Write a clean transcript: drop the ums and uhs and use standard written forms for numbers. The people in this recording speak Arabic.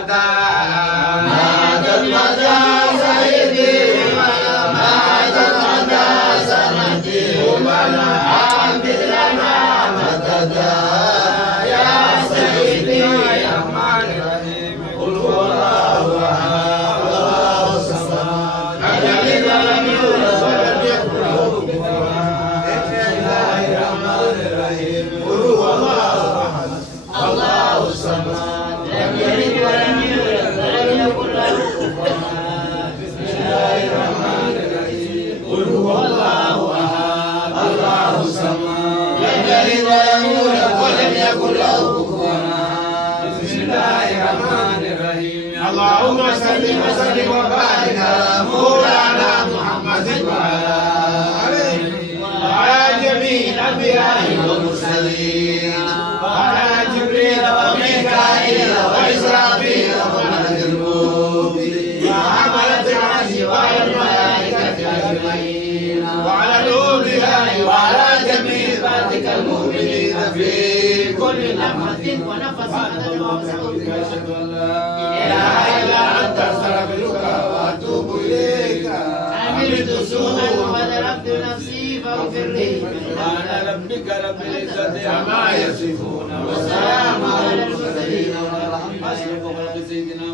مدى سيدي مدى سندي ومنى عبد لنا مددا يا سيدي يا رحمن الرحيم قل هو الله احد الله الصمد الذي لم يولد ولم يكن له كفوا احد بسم الله الرحمن الرحيم قل هو الله احد الله الصمد لم يلد ولم يولد ولم يكن له كفوا احد بسم الله الرحمن الرحيم قل هو الله احد الله الصمد لم يلد ولم يولد ولم يكن له كفوا احد بسم الله الرحمن الرحيم اللهم صل وسلم وبارك على مولانا محمد وعلى اله وعلى جميع الانبياء والمرسلين وعلى جبريل وميكائيل واسرافيل وملك الموت وحملة العرش وعلى الملائكة اجمعين وعلى الاولياء وعلى جميع عبادك المؤمنين في كل لمحة ونفس عدد ومسعود اشهد ان لا اله الا انت استغفرك واتوب اليك عملت سوءا وضربت نفسي فاغفر لي سبحان ربك رب العزة عما يصفون وسلام على المرسلين والحمد لله رب سيدنا